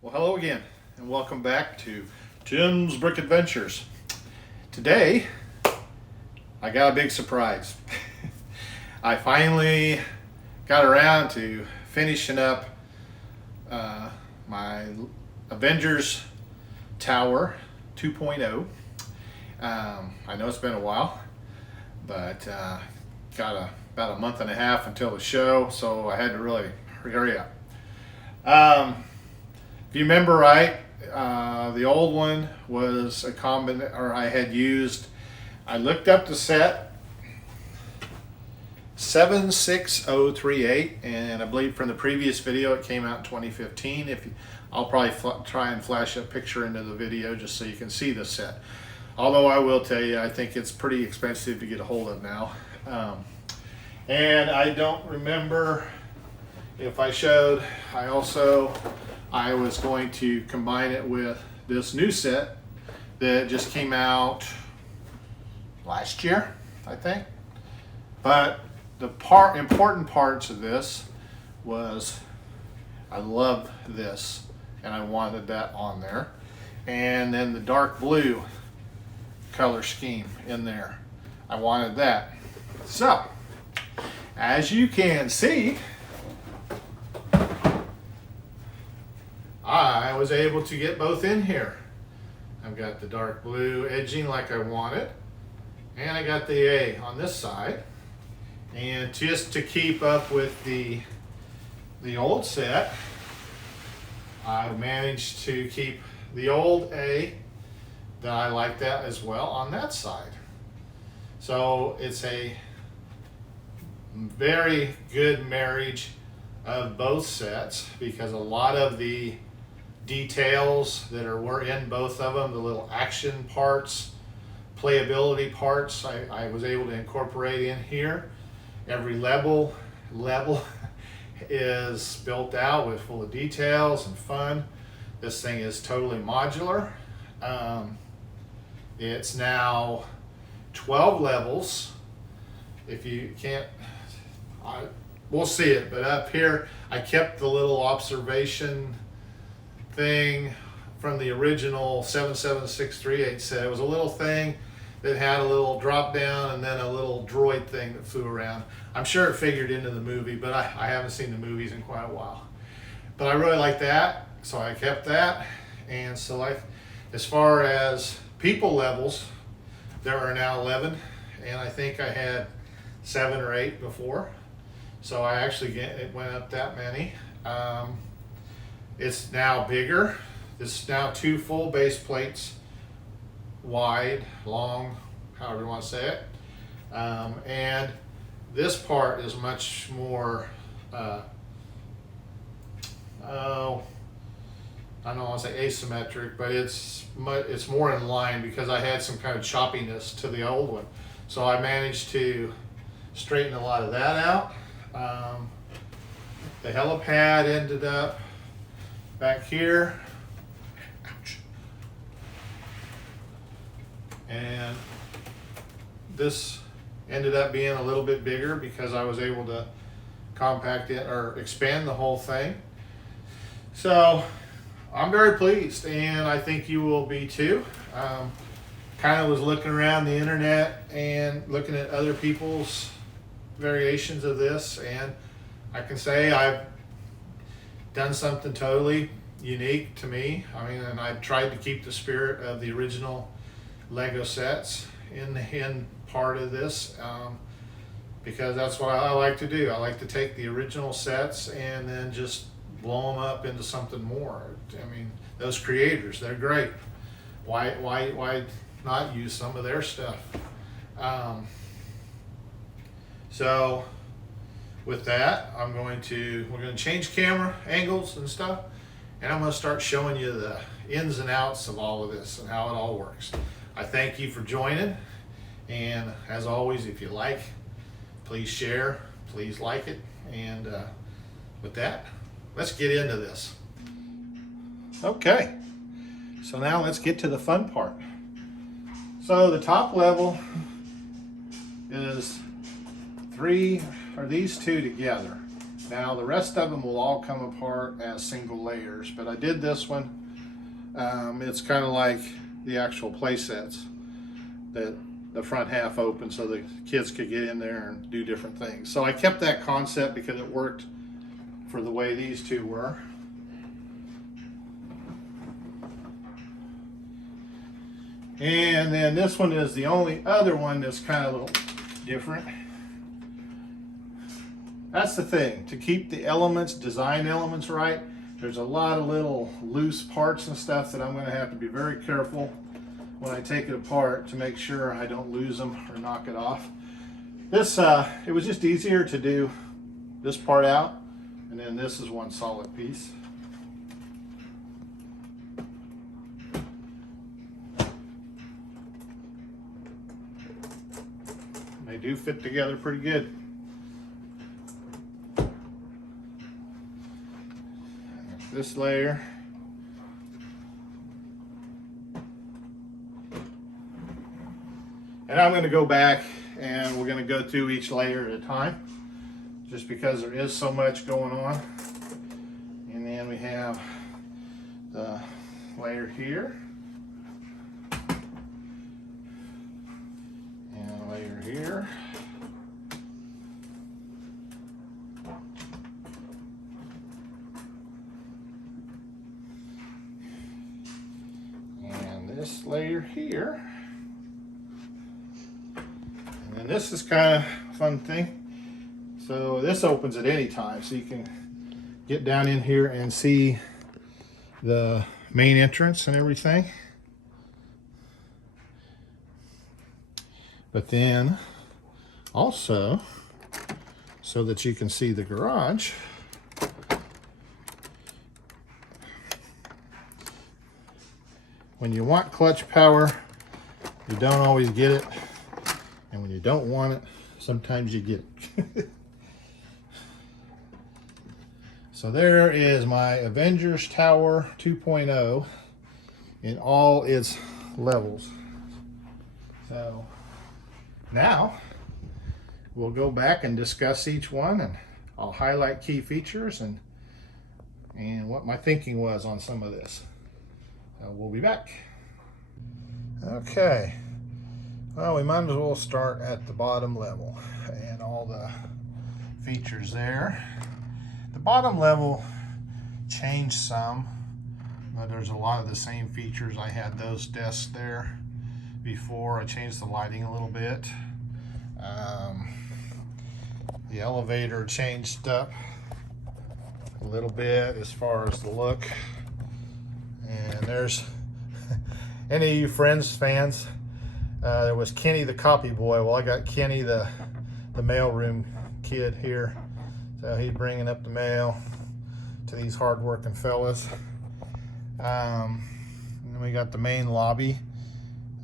Well, hello again, and welcome back to Tim's Brick Adventures. Today, I got a big surprise. I finally got around to finishing up my Avengers Tower 2.0. I know it's been a while, but got about a month and a half until the show, so I had to really hurry up. If you remember right, the old one was a I looked up the set 76038, and I believe from the previous video it came out in 2015. I'll probably try and flash a picture into the video just so you can see the set. Although I will tell you, I think it's pretty expensive to get a hold of now. And I don't remember if I showed, I was going to combine it with this new set that just came out last year, I think. But the important parts of this was I love this and I wanted that on there. And then the dark blue color scheme in there, I wanted that. So, as you can see, I was able to get both in here. I've got the dark blue edging like I wanted, and I got the A on this side. And just to keep up with the old set, I managed to keep the old A, that I like that as well, on that side. So it's a very good marriage of both sets, because a lot of the details that were in both of them, the little action parts, playability parts, I was able to incorporate in here. Every level is built out with full of details and fun. This thing is totally modular. It's now 12 levels. If you can't, we'll see it, but up here I kept the little observation thing from the original 77638 set. It was a little thing that had a little drop down and then a little droid thing that flew around. I'm sure it figured into the movie, but I haven't seen the movies in quite a while. But I really like that, so I kept that. And so as far as people levels, there are now 11, and I think I had 7 or 8 before. So I actually it went up that many. It's now bigger. It's now 2 full base plates, wide, long, however you want to say it. And this part is much more, I don't want to say asymmetric, but it's more in line, because I had some kind of choppiness to the old one. So I managed to straighten a lot of that out. The helipad ended up back here. Ouch. And this ended up being a little bit bigger because I was able to compact it or expand the whole thing. So I'm very pleased, and I think you will be too. Kind of was looking around the internet and looking at other people's variations of this, and I can say I've done something totally unique to me. I mean, and I've tried to keep the spirit of the original Lego sets in part of this, because that's what I like to do. I like to take the original sets and then just blow them up into something more. I mean, those creators, they're great. Why not use some of their stuff? So with that, we're going to change camera angles and stuff, and I'm going to start showing you the ins and outs of all of this and how it all works. I thank you for joining, and as always, if you like, please share, please like it, and with that, let's get into this. Okay, so now let's get to the fun part. So the top level is these two together. Now the rest of them will all come apart as single layers, but I did this one. It's kind of like the actual play sets, that the front half open so the kids could get in there and do different things. So I kept that concept because it worked for the way these two were. And then this one is the only other one that's kind of a little different. That's the thing, to keep the elements, design elements right, there's a lot of little loose parts and stuff that I'm going to have to be very careful when I take it apart to make sure I don't lose them or knock it off. This, it was just easier to do this part out, and then this is one solid piece. They do fit together pretty good. This layer. And I'm going to go back and we're going to go through each layer at a time, just because there is so much going on. And then we have the layer here. And a layer here. This layer here, and then this is kind of a fun thing. So this opens at any time, so you can get down in here and see the main entrance and everything. But then also, so that you can see the garage, when you want clutch power, you don't always get it. And when you don't want it, sometimes you get it. So there is my Avengers Tower 2.0 in all its levels. So now we'll go back and discuss each one, and I'll highlight key features and what my thinking was on some of this. We'll be back. Okay, well, we might as well start at the bottom level and all the features there. The bottom level changed some, but there's a lot of the same features. I had those desks there before. I changed the lighting a little bit. The elevator changed up a little bit as far as the look. And there's any of you Friends fans, there was Kenny the copy boy. Well, I got Kenny the mailroom kid here. So he's bringing up the mail to these hard-working fellas. And then we got the main lobby.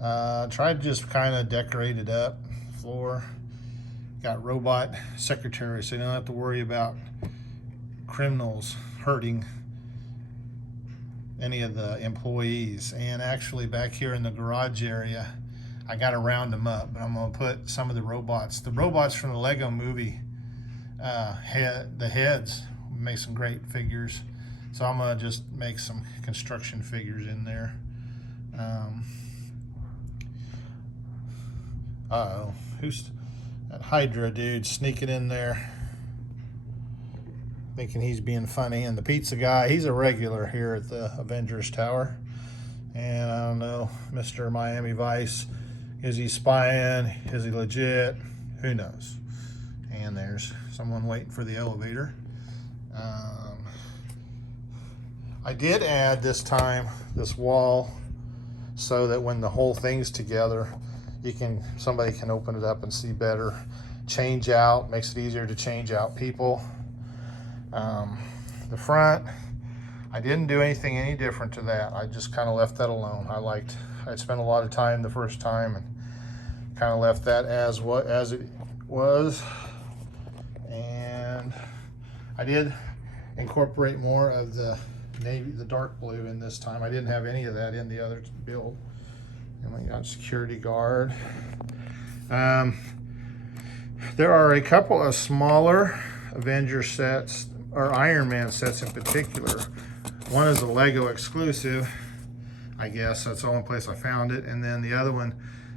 Tried to just kind of decorate it up. Floor. Got robot secretaries, so you don't have to worry about criminals hurting any of the employees. And actually back here in the garage area, I got to round them up, but I'm going to put some of the robots from the Lego movie, the heads, make some great figures. So I'm going to just make some construction figures in there. Uh-oh, who's that Hydra dude sneaking in there? Thinking he's being funny. And the pizza guy, he's a regular here at the Avengers Tower. And I don't know, Mr. Miami Vice, is he spying? Is he legit? Who knows? And there's someone waiting for the elevator. I did add this time this wall so that when the whole thing's together, somebody can open it up and see better. Change out, makes it easier to change out people. The front, I didn't do anything any different to that. I just kind of left that alone. I spent a lot of time the first time and kind of left that as it was. And I did incorporate more of the navy, the dark blue in this time. I didn't have any of that in the other build. And we got security guard. There are a couple of smaller Avengers sets, or Iron Man sets in particular. One is a Lego exclusive, I guess. That's the only place I found it. And then the other one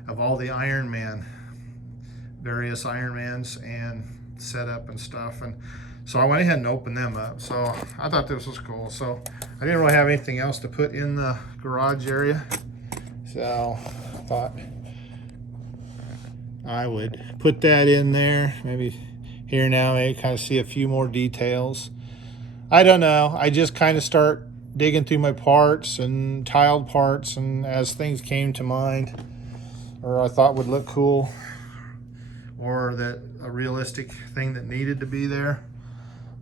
of all the Iron Man, various Iron Mans and setup and stuff. And so I went ahead and opened them up. So I thought this was cool. So I didn't really have anything else to put in the garage area. So I thought I would put that in there. Maybe here now, maybe kind of see a few more details. I don't know. I just kind of start digging through my parts and tiled parts, and as things came to mind or I thought would look cool, or that a realistic thing that needed to be there,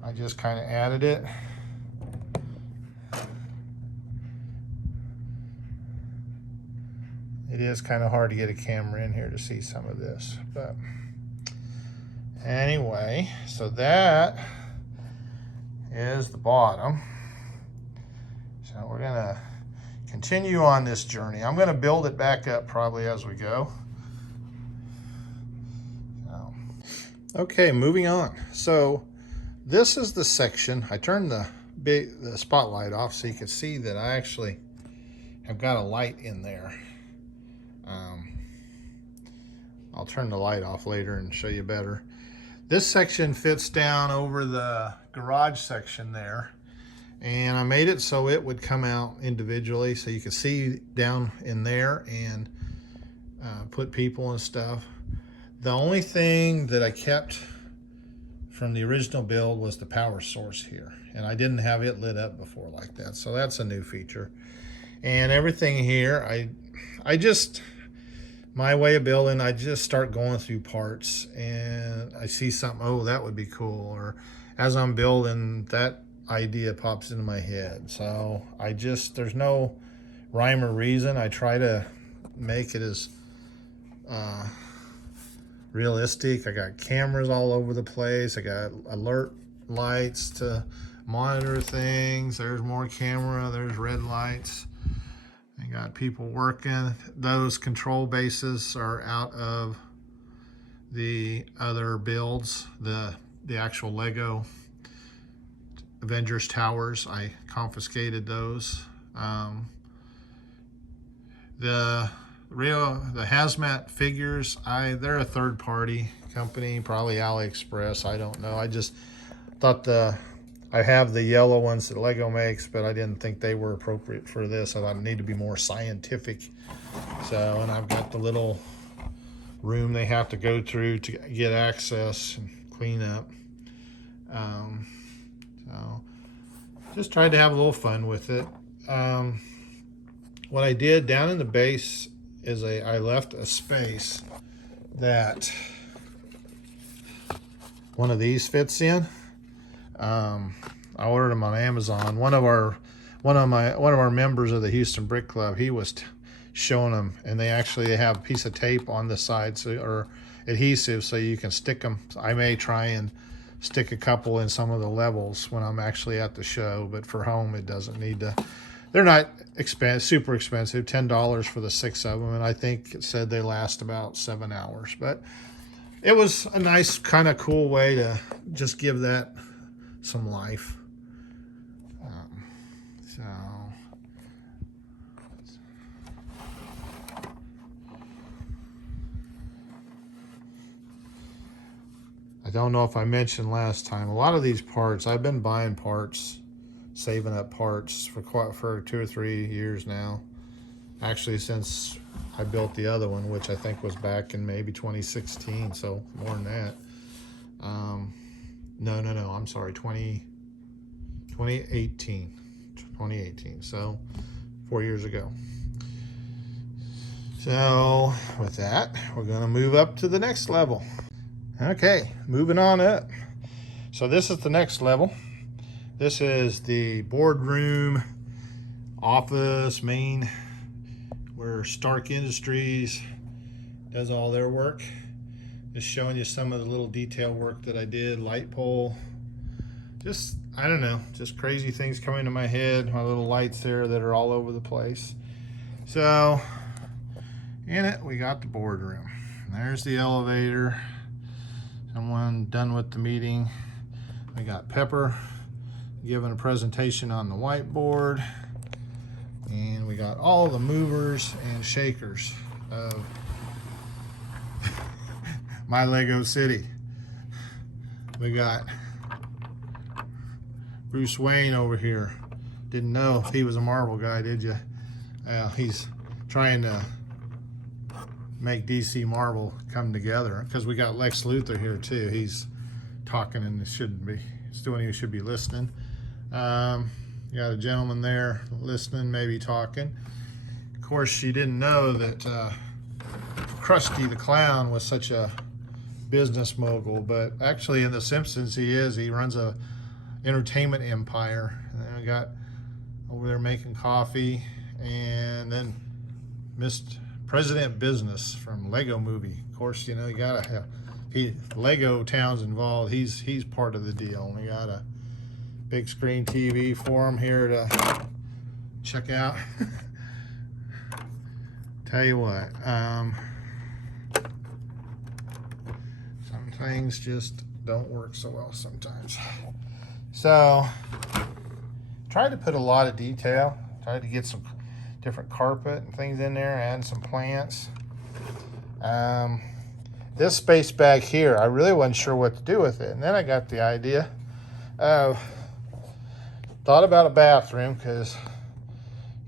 I just kind of added it. It is kind of hard to get a camera in here to see some of this, but anyway, so that is the bottom. So we're gonna continue on this journey. I'm gonna build it back up probably as we go. So, okay, moving on. So this is the section. I turned the spotlight off so you can see that I actually have got a light in there. I'll turn the light off later and show you better. This section fits down over the garage section there, and I made it so it would come out individually so you could see down in there and put people and stuff. The only thing that I kept from the original build was the power source here, and I didn't have it lit up before like that, so that's a new feature. And everything here, I just, my way of building, I just start going through parts and I see something, oh, that would be cool. Or as I'm building, that idea pops into my head. So I just, there's no rhyme or reason. I try to make it as realistic. I got cameras all over the place. I got alert lights to monitor things. There's more camera, there's red lights. I got people working. Those control bases are out of the other builds, the actual Lego Avengers Towers. I confiscated those. The hazmat figures, they're a third-party company, probably AliExpress. I don't know. I just thought I have the yellow ones that Lego makes, but I didn't think they were appropriate for this. I thought it needed to be more scientific. So, and I've got the little room they have to go through to get access and clean up. So, just tried to have a little fun with it. What I did down in the base is I left a space that one of these fits in. I ordered them on Amazon. One of our members of the Houston Brick Club, he was showing them, and they have a piece of tape on the side, or adhesive, so you can stick them. I may try and stick a couple in some of the levels when I'm actually at the show, but for home it doesn't need to. They're not super expensive, $10 for the 6 of them, and I think it said they last about 7 hours. But it was a nice kind of cool way to just give that some life. So I don't know if I mentioned last time, a lot of these parts, I've been buying parts, saving up parts for 2 or 3 years now. Actually, since I built the other one, which I think was back in maybe 2016, so more than that. No, I'm sorry, 2018, so 4 years ago. So with that, we're gonna move up to the next level. Okay, moving on up. So this is the next level. This is the boardroom office main, where Stark Industries does all their work. Just showing you some of the little detail work that I did, light pole. Just, I don't know, just crazy things coming to my head. My little lights there that are all over the place. So, in it, we got the boardroom. There's the elevator. Someone done with the meeting. We got Pepper giving a presentation on the whiteboard. And we got all the movers and shakers of my Lego City. We got Bruce Wayne over here. Didn't know if he was a Marvel guy, did you? He's trying to make DC Marvel come together, because we got Lex Luthor here too. He's talking and he shouldn't be. He's doing, he should be listening. You got a gentleman there listening, maybe talking. Of course, she didn't know that Krusty the Clown was such a business mogul, but actually in The Simpsons he is. He runs a entertainment empire. And then we got over there making coffee, and then Mr. President Business from Lego Movie. Of course, you know, you gotta have Lego Town's involved. He's part of the deal. And we got a big screen TV for him here to check out. Tell you what, some things just don't work so well sometimes. So, tried to put a lot of detail. Tried to get some different carpet and things in there, add some plants. This space back here, I really wasn't sure what to do with it. And then I got the idea of, thought about a bathroom, because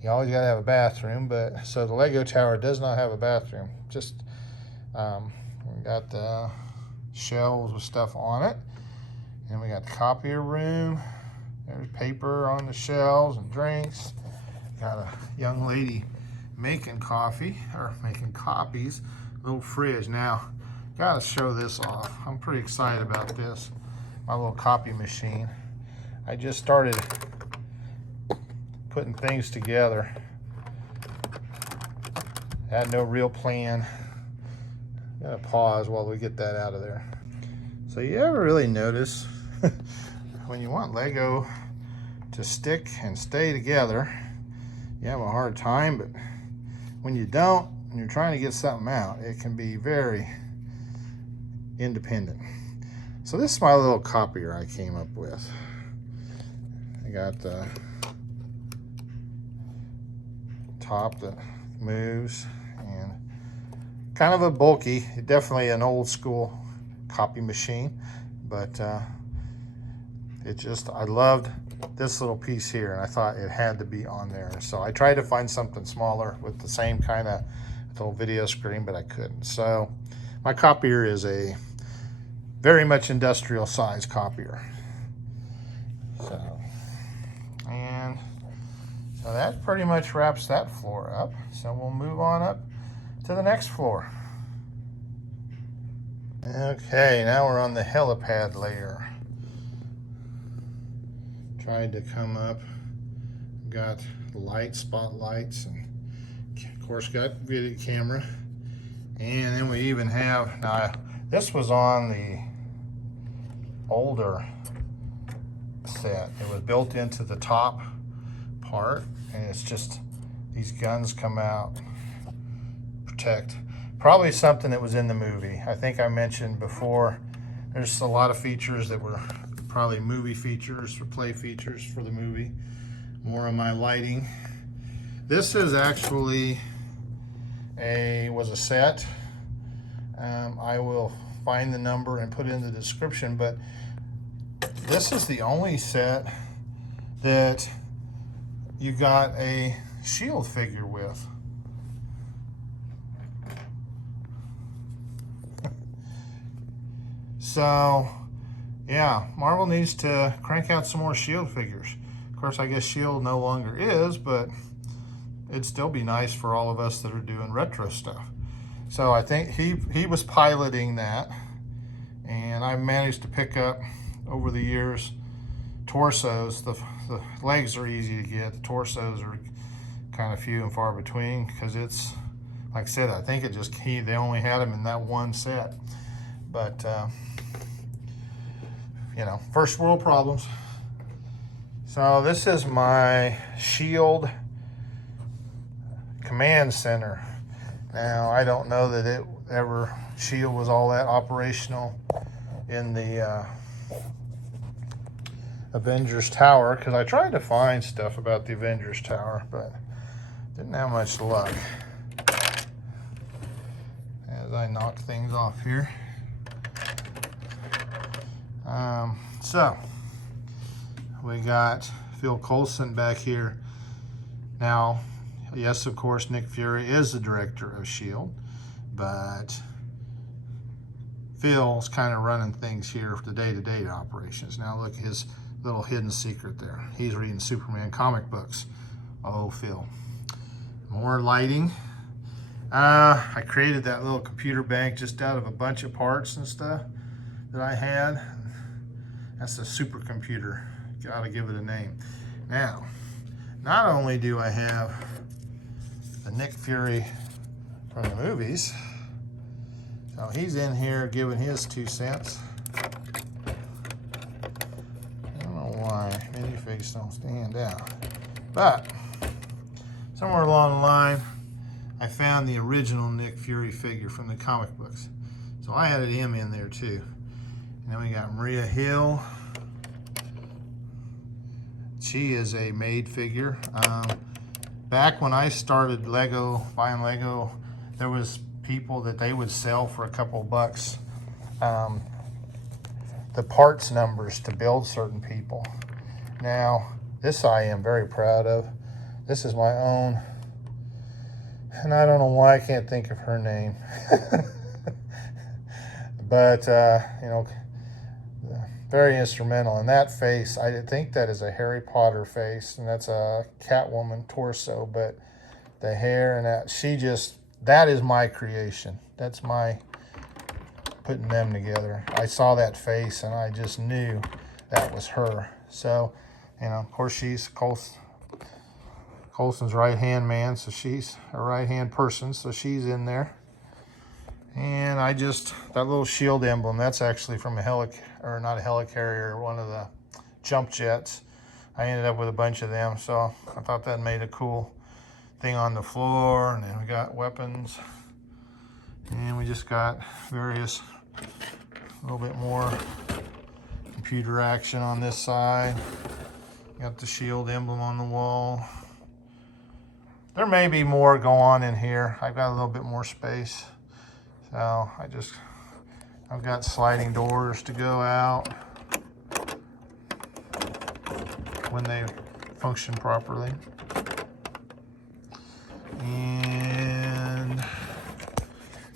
you always got to have a bathroom, but so the Lego Tower does not have a bathroom. Just we got the shelves with stuff on it, and we got the copier room. There's paper on the shelves and drinks. Got a young lady making coffee, or making copies. Little fridge. Now, gotta show this off. I'm pretty excited about this. My little copy machine. I just started putting things together. Had no real plan. Gotta pause while we get that out of there. So you ever really notice when you want Lego to stick and stay together, you have a hard time, but when you don't, and you're trying to get something out, it can be very independent. So this is my little copier I came up with. I got the top that moves, and kind of a bulky, definitely an old school copy machine, but it just, I loved this little piece here, and I thought it had to be on there. So I tried to find something smaller with the same kind of little video screen, but I couldn't. So my copier is a very much industrial size copier. So that pretty much wraps that floor up. So we'll move on up to the next floor. Okay, now we're on the helipad layer. Tried to come up, got lights, spotlights, and of course got video camera. And then we even have, now this was on the older set. It was built into the top part, and it's just, these guns come out, protect. Probably something that was in the movie. I think I mentioned before, there's a lot of features that were probably movie features or play features for the movie. More of my lighting. This is actually was a set. I will find the number and put it in the description, but this is the only set that you got a SHIELD figure with. So, yeah, Marvel needs to crank out some more SHIELD figures. Of course, I guess SHIELD no longer is, but it'd still be nice for all of us that are doing retro stuff. So I think he was piloting that, and I managed to pick up over the years torsos. The legs are easy to get. The torsos are kind of few and far between, because it's, like I said, I think it just, they only had them in that one set. But you know, first world problems. So this is my SHIELD command center. Now, I don't know that it ever, SHIELD was all that operational in the Avengers Tower, because I tried to find stuff about the Avengers Tower, but didn't have much luck. As I knock things off here. So we got Phil Coulson back here. Now, yes, of course, Nick Fury is the director of SHIELD, but Phil's kind of running things here for the day-to-day operations. Now look at his little hidden secret there. He's reading Superman comic books. Oh, Phil. More lighting. I created that little computer bank just out of a bunch of parts and stuff that I had. That's a supercomputer. Gotta give it a name. Now, not only do I have the Nick Fury from the movies, so he's in here giving his 2 cents. I don't know why minifigs don't stand out, but somewhere along the line, I found the original Nick Fury figure from the comic books. So I added him in there too. And then we got Maria Hill. She is a made figure. Back when I started buying Lego, there was people that they would sell for a couple bucks the parts numbers to build certain people. Now, this I am very proud of. This is my own, and I don't know why I can't think of her name. But, you know, very instrumental. And that face, I think that is a Harry Potter face, and that's a Catwoman torso, but the hair and that, that is my creation. That's my putting them together. I saw that face and I just knew that was her. So, you know, of course she's Coulson's right-hand man, so she's a right-hand person, so she's in there. And that little shield emblem, that's actually from not a helicarrier, one of the jump jets. I ended up with a bunch of them, so I thought that made a cool thing on the floor. And then we got weapons. And we just got a little bit more computer action on this side. Got the shield emblem on the wall. There may be more go on in here. I've got a little bit more space. So I've got sliding doors to go out when they function properly. And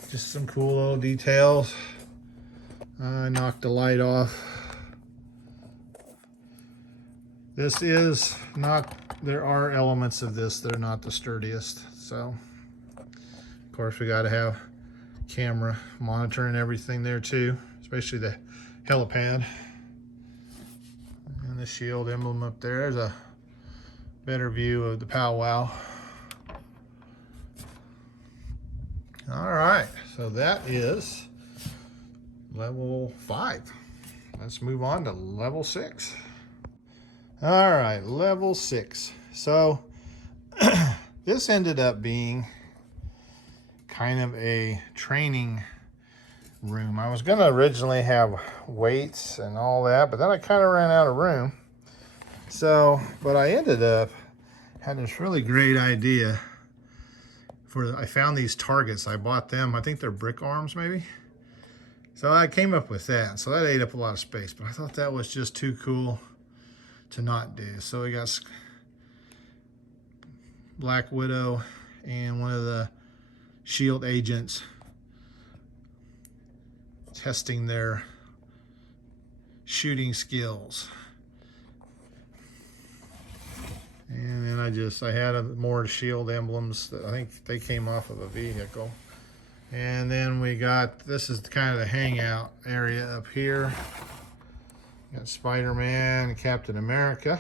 just some cool little details. I knocked the light off. This is not, there are elements of this that are not the sturdiest. So, of course, we got to have camera monitoring everything there too, especially the helipad. And the shield emblem up there is a better view of the powwow. All right, so that is level 5. Let's move on to level 6. All right, level 6. So this ended up being kind of a training room. I was gonna originally have weights and all that, but then I kind of ran out of room. So, but I ended up having this really great idea I found these targets. I bought them, I think they're brick arms maybe. So I came up with that. So that ate up a lot of space, but I thought that was just too cool to not do. So we got Black Widow and one of the SHIELD agents testing their shooting skills. And then I had more SHIELD emblems that I think they came off of a vehicle. And then we got, this is kind of the hangout area up here. Got Spider-Man and Captain America,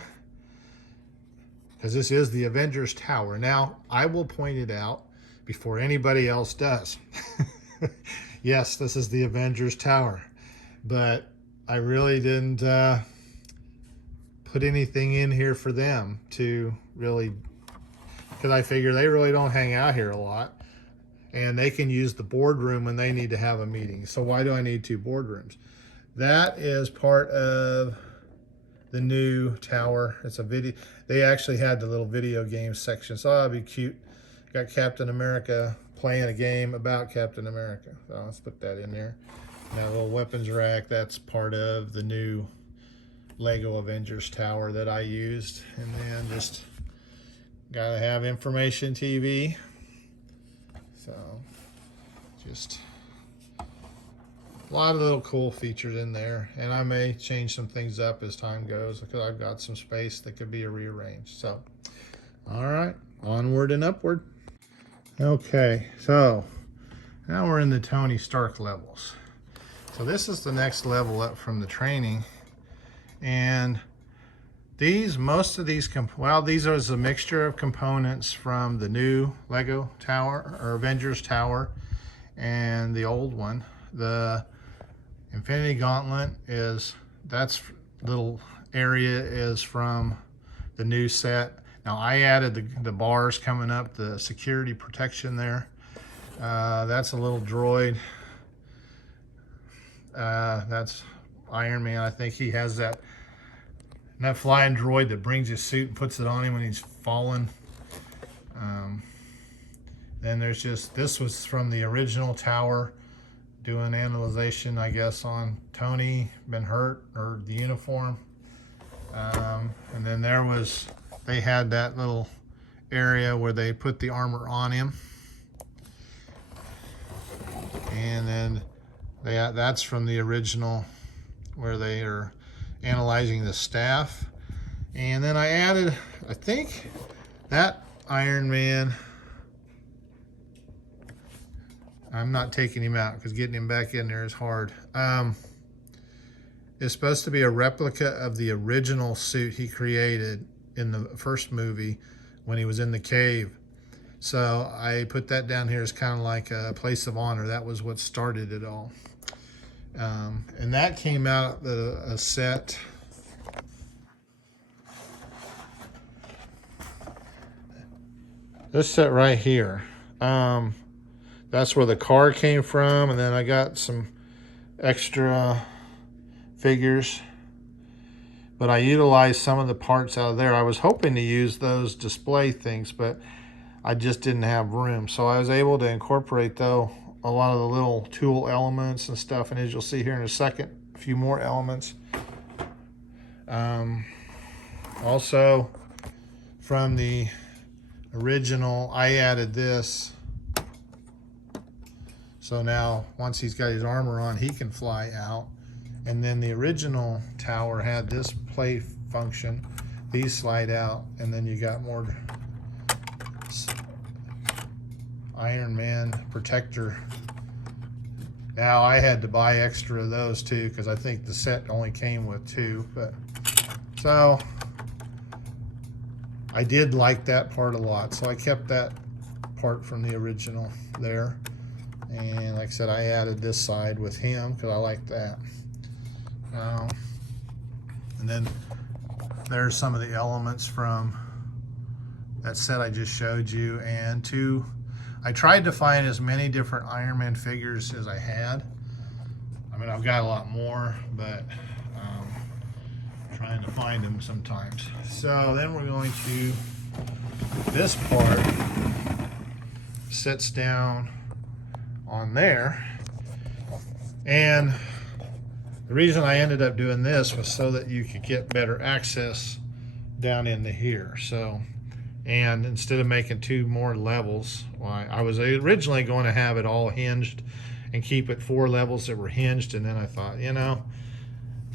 because this is the Avengers Tower. Now, I will point it out before anybody else does. Yes, this is the Avengers Tower, but I really didn't put anything in here for them to really, because I figure they really don't hang out here a lot, and they can use the boardroom when they need to have a meeting. So why do I need 2 boardrooms? That is part of the new tower. It's a video. They actually had the little video game section, so that'd be cute. Got Captain America playing a game about Captain America. So let's put that in there. Now, little weapons rack, that's part of the new Lego Avengers Tower that I used. And then just gotta have information TV. So just a lot of little cool features in there. And I may change some things up as time goes because I've got some space that could be rearranged. So, all right, onward and upward. Okay, so now we're in the Tony Stark levels. So this is the next level up from the training. And these, most of these, well, these are a mixture of components from the new Lego Tower or Avengers Tower and the old one. The Infinity Gauntlet is, that's little area is from the new set. Now I added the bars coming up, the security protection there. That's a little droid. That's Iron Man. I think he has that flying droid that brings his suit and puts it on him when he's falling. Then there's just, this was from the original tower, doing analyzation, I guess, on Tony, been hurt, or the uniform. And then there was, they had that little area where they put the armor on him. And then that's from the original where they are analyzing the staff. And then I added, I think that Iron Man, I'm not taking him out because getting him back in there is hard. It's supposed to be a replica of the original suit he created in the first movie when he was in the cave. So I put that down here as kind of like a place of honor. That was what started it all. And that came out a set. This set right here. That's where the car came from, and then I got some extra figures. But I utilized some of the parts out of there. I was hoping to use those display things, but I just didn't have room. So I was able to incorporate, though, a lot of the little tool elements and stuff. And as you'll see here in a second, a few more elements. Also, from the original, I added this. So now, once he's got his armor on, he can fly out. And then the original tower had this play function. These slide out, and then you got more Iron Man protector. Now I had to buy extra of those too because I think the set only came with 2. But so I did like that part a lot, so I kept that part from the original there. And like I said, I added this side with him because I like that. And then there's some of the elements from that set I just showed you. And I tried to find as many different Iron Man figures as I had. I mean, I've got a lot more, but trying to find them sometimes. So then we're going to, this part sits down on there. And the reason I ended up doing this was so that you could get better access down into here. So, and instead of making 2 more levels, well, I was originally going to have it all hinged and keep it 4 levels that were hinged. And then I thought, you know,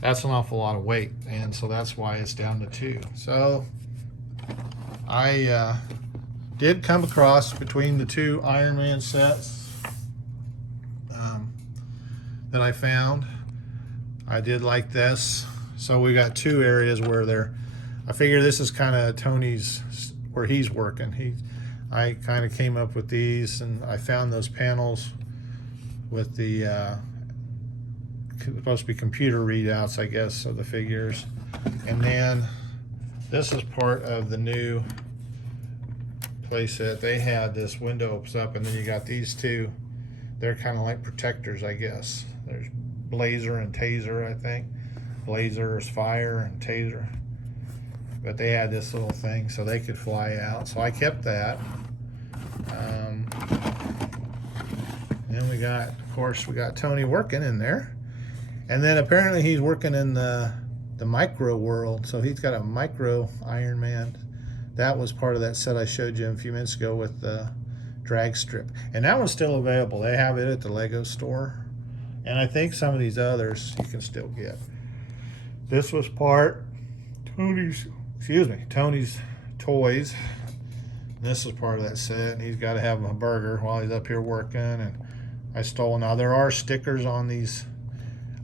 that's an awful lot of weight. And so that's why it's down to 2. So I did come across between the 2 Iron Man sets that I found. I did like this. So we got 2 areas where I figure this is kind of Tony's, where he's working. I kind of came up with these, and I found those panels with the supposed to be computer readouts, I guess, of the figures. And then this is part of the new playset. They had this window opens up, and then you got these 2. They're kind of like protectors, I guess. There's Blazer and Taser, I think. lasers, fire, and taser. But they had this little thing so they could fly out. So I kept that. Then we got, of course, we got Tony working in there. And then apparently he's working in the micro world. So he's got a micro Iron Man. That was part of that set I showed you a few minutes ago with the drag strip. And that one's still available. They have it at the Lego store. And I think some of these others you can still get. This was part Tony's toys. This was part of that set. And he's got to have a burger while he's up here working. And I stole. Now there are stickers on these.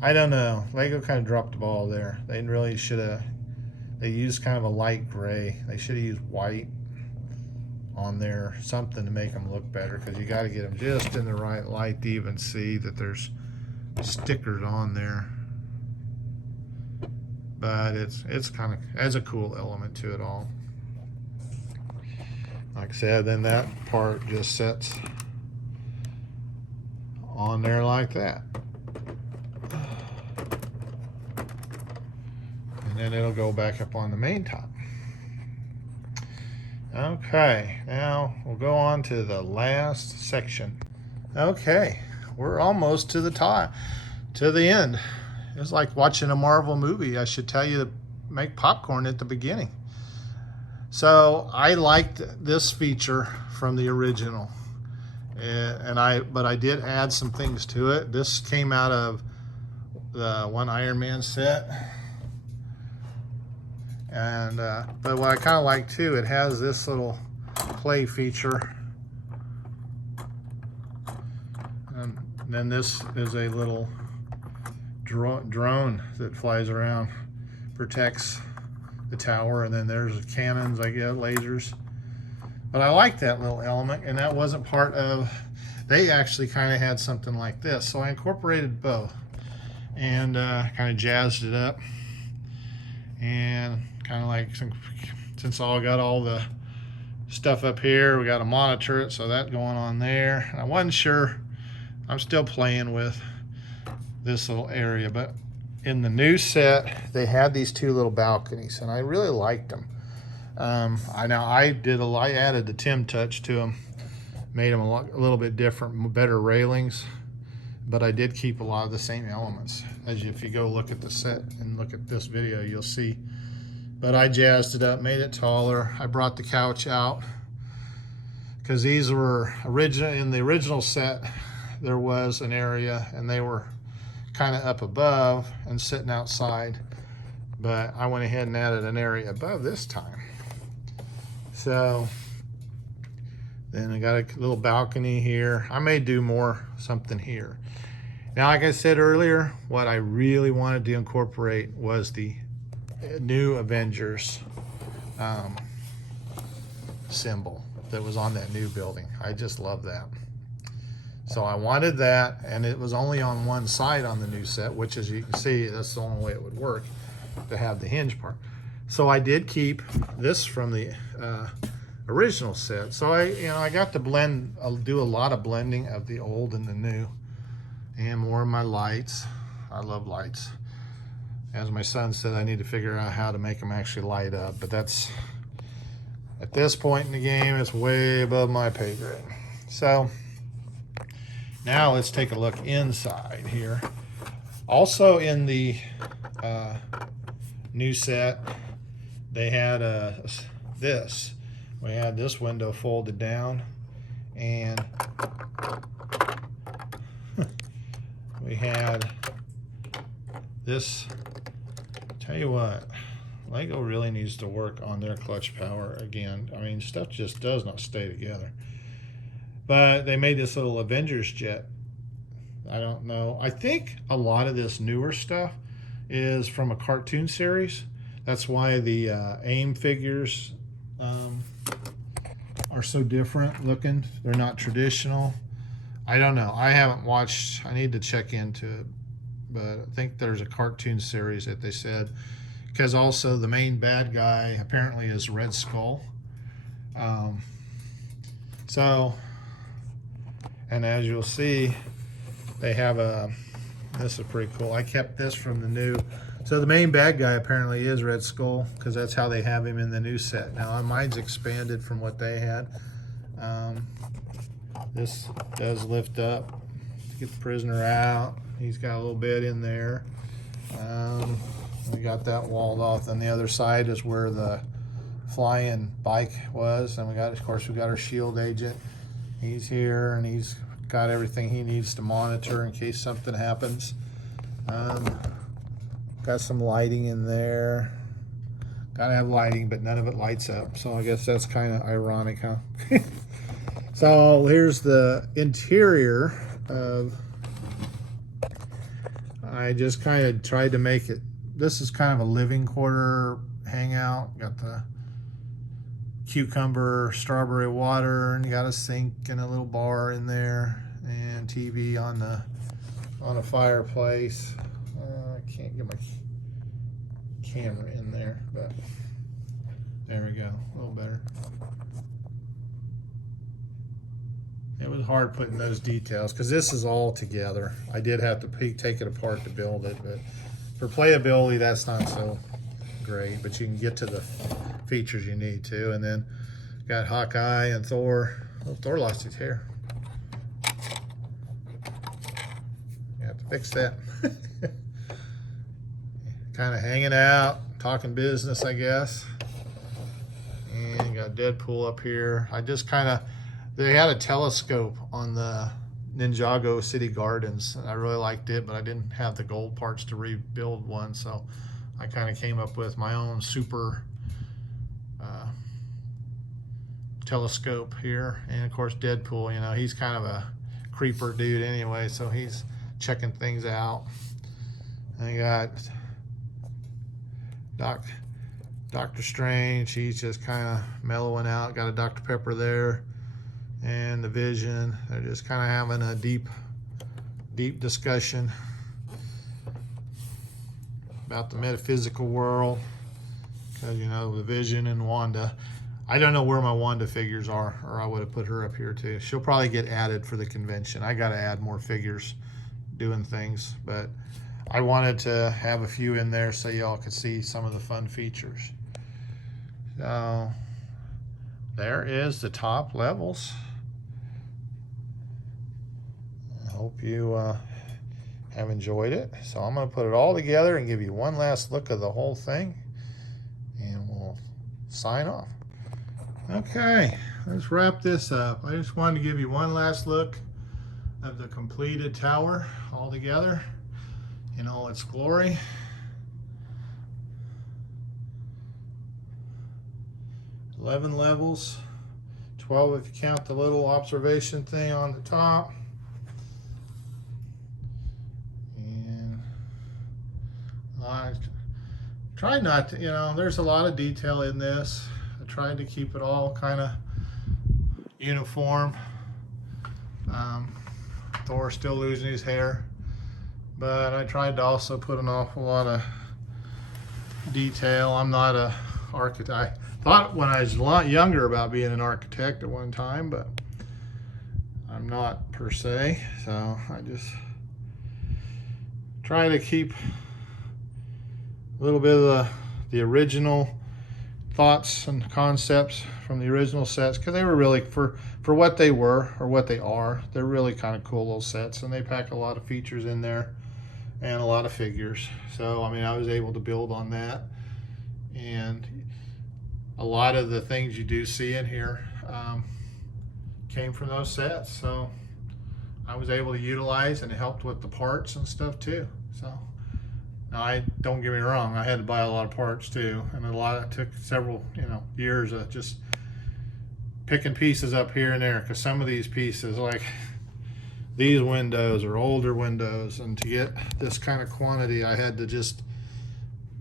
I don't know. Lego kind of dropped the ball there. They really should have. They used kind of a light gray. They should have used white on there, something to make them look better, because you got to get them just in the right light to even see that there's stickers on there. But it's kind of adds a cool element to it all. Like I said, then that part just sets on there like that. And then it'll go back up on the main top. Okay, now we'll go on to the last section. Okay, we're almost to the top, to the end. It's like watching a Marvel movie. I should tell you to make popcorn at the beginning. So I liked this feature from the original, but I did add some things to it. This came out of the one Iron Man set. And but what I kind of like too, it has this little play feature, and then this is a little drone that flies around, protects the tower, and then there's cannons, I guess, lasers. But I like that little element, and that wasn't part of. They actually kind of had something like this, so I incorporated both and kind of jazzed it up. And kind of like, since I got all the stuff up here, we got to monitor it, so that going on there. And I wasn't sure. I'm still playing with this little area, but in the new set they had these two little balconies, and I really liked them. I added the Tim touch to them, made them a little bit different, better railings, but I did keep a lot of the same elements. If you go look at the set and look at this video, you'll see. But I jazzed it up, made it taller. I brought the couch out because these were in the original set. There was an area, and they were kind of up above and sitting outside. But I went ahead and added an area above this time. So then I got a little balcony here. I may do something here. Now, like I said earlier, what I really wanted to incorporate was the new Avengers symbol that was on that new building. I just love that. So I wanted that, and it was only on one side on the new set, which, as you can see, that's the only way it would work, to have the hinge part. So I did keep this from the original set. So I got to blend. I'll do a lot of blending of the old and the new, and more of my lights. I love lights. As my son said, I need to figure out how to make them actually light up, but that's, at this point in the game, it's way above my pay grade. So now let's take a look inside here. Also in the new set, they had this. We had this window folded down, and we had this. Tell you what, Lego really needs to work on their clutch power again. I mean, stuff just does not stay together. But they made this little Avengers jet. I don't know. I think a lot of this newer stuff is from a cartoon series. That's why the AIM figures are so different looking. They're not traditional. I don't know. I haven't watched. I need to check into it. But I think there's a cartoon series that they said, because also the main bad guy apparently is Red Skull. And as you'll see, they have this is pretty cool. I kept this from the new So the main bad guy apparently is Red Skull, because that's how they have him in the new set. Now mine's expanded from what they had. This does lift up to get the prisoner out. He's got a little bit in there. We got that walled off. On the other side is where the flying bike was, and we got, of course, we got our SHIELD agent. He's here, and he's got everything he needs to monitor in case something happens. Got some lighting in there. Gotta have lighting, but none of it lights up, so I guess that's kind of ironic, huh? So here's the interior of, I just kind of tried to make it, this is kind of a living quarter hangout. Got the cucumber strawberry water, and you got a sink and a little bar in there, and TV on a fireplace. I can't get my camera in there, but there we go, a little better. It was hard putting those details because this is all together. I did have to take it apart to build it, but for playability, that's not so great, but you can get to the features you need to. And then got Hawkeye and Thor. Oh, Thor lost his hair. You have to fix that. Kind of hanging out, talking business, I guess. And you got Deadpool up here. I just kind of, they had a telescope on the Ninjago City Gardens, and I really liked it, but I didn't have the gold parts to rebuild one, so I kind of came up with my own super telescope here. And of course Deadpool, you know, he's kind of a creeper dude anyway, so he's checking things out. And I got Doctor Strange, he's just kind of mellowing out. Got a Dr. Pepper there, and the Vision. They're just kind of having a deep discussion about the metaphysical world, because, you know, the Vision and Wanda. I don't know where my Wanda figures are, or I would have put her up here too. She'll probably get added for the convention. I got to add more figures doing things, but I wanted to have a few in there so y'all could see some of the fun features. So there is the top levels. I hope you have enjoyed it. So I'm going to put it all together and give you one last look of the whole thing, and we'll sign off. Okay, let's wrap this up. I just wanted to give you one last look of the completed tower all together in all its glory. $11 levels, 12 if you count the little observation thing on the top. And I tried not to, you know, there's a lot of detail in this. I tried to keep it all kind of uniform. Thor's still losing his hair, but I tried to also put an awful lot of detail. I'm not a architect. I thought when I was a lot younger about being an architect at one time, but I'm not per se. So I just try to keep a little bit of the original thoughts and concepts from the original sets, because they were really, for what they were or what they are, they're really kind of cool little sets, and they pack a lot of features in there and a lot of figures. So I mean, I was able to build on that, and a lot of the things you do see in here came from those sets, so I was able to utilize, and it helped with the parts and stuff too. So now, don't get me wrong, I had to buy a lot of parts too, and it took several, you know, years of just picking pieces up here and there, because some of these pieces, like these windows, are older windows, and to get this kind of quantity, I had to just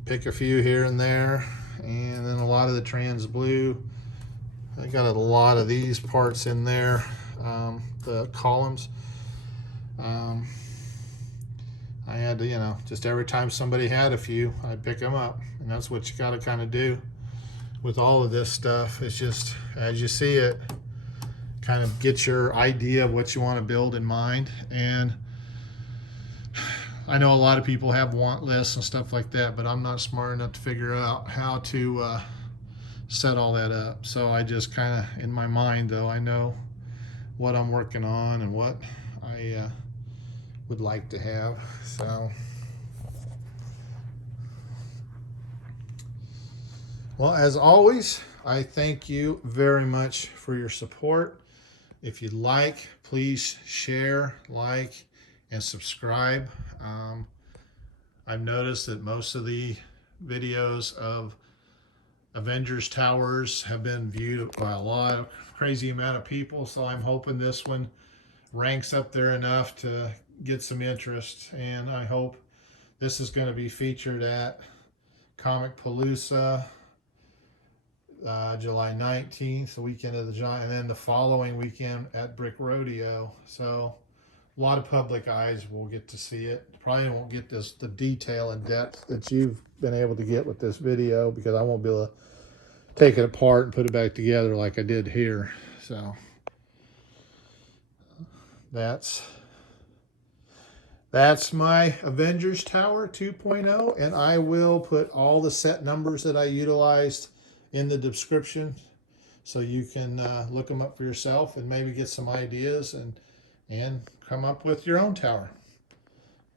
pick a few here and there. And then a lot of the trans blue, I got a lot of these parts in there, the columns. I had to, you know, just every time somebody had a few, I'd pick them up. And that's what you got to kind of do with all of this stuff. It's just, as you see it, kind of get your idea of what you want to build in mind. And I know a lot of people have want lists and stuff like that, but I'm not smart enough to figure out how to set all that up. So I just kind of, in my mind though, I know what I'm working on and what I would like to have. So, well, as always, I thank you very much for your support. If you'd like, please share, like, and subscribe. I've noticed that most of the videos of Avengers Towers have been viewed by a lot of crazy amount of people, so I'm hoping this one ranks up there enough to get some interest, and I hope this is going to be featured at Comic Palooza July 19th, the weekend of the Giant, and then the following weekend at Brick Rodeo. So a lot of public eyes will get to see it. Probably won't get the detail and depth that you've been able to get with this video, because I won't be able to take it apart and put it back together like I did here. So that's my Avengers Tower 2.0, and I will put all the set numbers that I utilized in the description, so you can look them up for yourself and maybe get some ideas and come up with your own tower.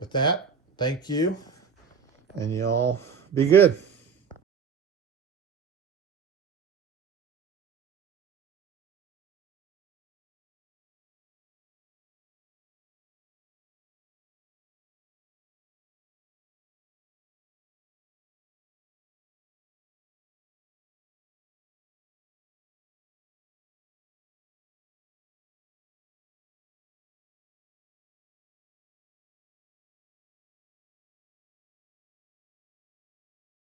With that, thank you, and y'all be good.